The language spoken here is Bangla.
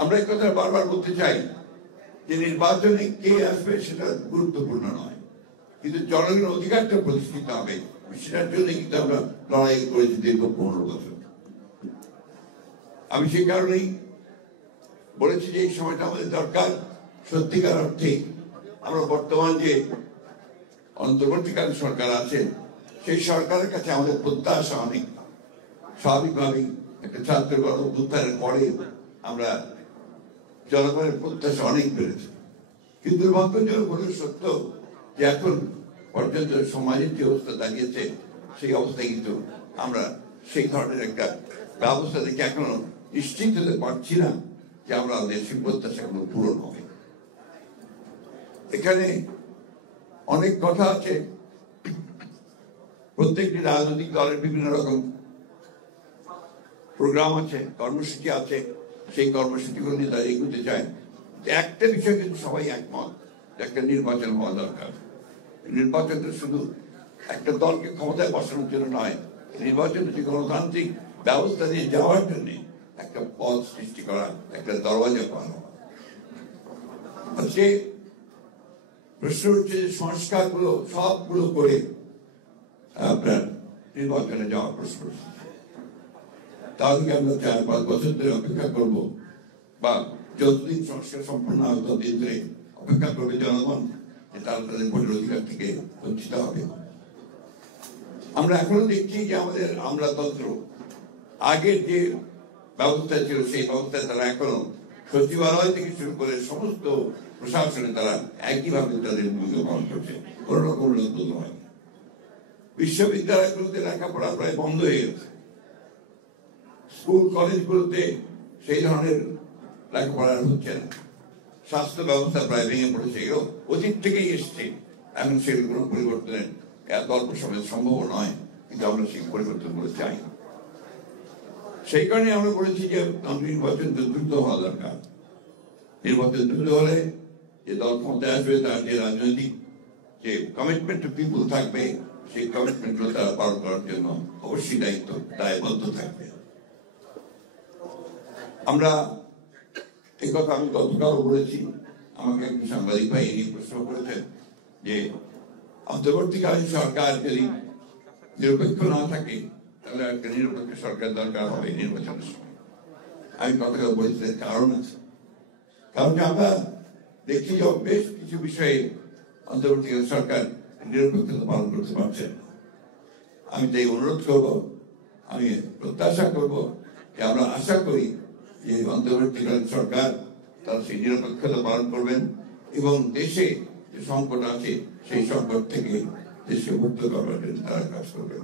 আমরা এই কথা বারবার বলতে চাই যে নির্বাচনে কে আসবে সেটা গুরুত্বপূর্ণ নয়, কিন্তু জনগণের অধিকারটা প্রতিষ্ঠিত হবে সেটার জন্য কিন্তু আমরা লড়াই করেছি দীর্ঘ 15 বছর। আমি সেই কারণেই বলেছি যে এই সময়টা আমাদের দরকার। সত্যিকার অর্থে আমরা বর্তমান যে অন্তর্বর্তীকালীন সরকার আছে সেই সরকারের কাছে আমাদের প্রত্যাশা অনেক। স্বাভাবিকভাবেই একটা ছাত্র গণ-অভ্যুত্থানের পরে আমরা জনগণের প্রত্যাশা অনেক বেড়েছে, কিন্তু দুর্ভাগ্যজনক হলে সত্য যে এখন পর্যন্ত সমাজের যে অবস্থা দাঁড়িয়েছে সেই অবস্থায় কিন্তু আমরা সেই ধরনের একটা ব্যবস্থা দেখে এখনো নিশ্চিত হতে পারছি না যে আমরা দেশের প্রত্যাশা কোনো পূরণ হবে। এখানে অনেক কথা আছে, প্রত্যেকটি রাজনৈতিক দলের বিভিন্ন রকম প্রোগ্রাম আছে, কর্মসূচি আছে, সেই কর্মসূচিগুলো নিয়ে তারা এগোতে চায়। একটা বিষয় কিন্তু সবাই একমত, একটা নির্বাচন হওয়া দরকার। নির্বাচনটা শুধু একটা দলকে ক্ষমতায় বসানোর জন্য নয়, নির্বাচন হচ্ছে গণতান্ত্রিক ব্যবস্থা দিয়ে যাওয়ার জন্য একটা পথ সৃষ্টি করা, একটা দরওয়াজা করা। আজকে প্রশ্ন হচ্ছে যে সংস্কারগুলো সবগুলো করে আপনার নির্বাচনে যাওয়ার প্রশ্ন, তাহলে আমরা 4-5 বছর ধরে অপেক্ষা করব, বা যতদিন সংস্কার সম্পূর্ণ হবে ততদিন ধরে অপেক্ষা করবে জনগণ যে তারা তাদের ভোটের অধিকার থেকে বঞ্চিত হবে। আমরা এখনো দেখছি যে আমাদের আমলাতন্ত্র আগের যে ব্যবস্থা ছিল সেই ব্যবস্থায় তারা এখনো সচিবালয় থেকে শুরু করে সমস্ত প্রশাসনে তারা একইভাবে তাদের ভূমিকা পালন করছে, কোনো রকম উন্নত নয়। বিশ্ববিদ্যালয়গুলোতে লেখাপড়া প্রায় বন্ধ হয়ে গেছে, স্কুল কলেজগুলোতে সেই ধরনের লেখাপড়া হচ্ছে না, স্বাস্থ্য ব্যবস্থা প্রায় ভেঙে পড়েছে, এগুলো অতীত থেকেই এসছে। এখন সেগুলো পরিবর্তনের এত অল্প সময় সম্ভব নয়, কিন্তু আমরা সেই পরিবর্তন করে চাই। সেই কারণে আমরা বলেছি যে নির্বাচন দ্রুত হওয়া দরকার। নির্বাচন দ্রুত হলে যে দল ক্ষমতায় আসবে তার যে রাজনৈতিক যে কমিটমেন্ট টু পিপুল থাকবে, সেই কমিটমেন্ট গুলো তারা পালন করার জন্য অবশ্যই দায়বদ্ধ থাকবে। আমরা এই কথা আমি গতকালও বলেছি, আমাকে একজন সাংবাদিক ভাই এই প্রশ্ন করেছেন যে অন্তর্বর্তীকালীন সরকার যদি নিরপেক্ষ না থাকে তাহলে একটা নিরপেক্ষ সরকার দরকার হবে নির্বাচনের সময়। আমি গতকাল বলেছি কারণ আছে, কারণ আমরা দেখি যে বেশ কিছু বিষয়ে অন্তর্বর্তীকালীন সরকার নিরপেক্ষতা পালন করতে পারছেন। আমি তাই অনুরোধ করব, আমি প্রত্যাশা করব যে আমরা আশা করি যে অন্তর্বর্তীকালীন সরকার তারা সেই নিরপেক্ষতা পালন করবেন এবং দেশে যে সংকট আছে সেই সংকট থেকে দেশকে মুক্ত করবার জন্য তারা কাজ করবেন।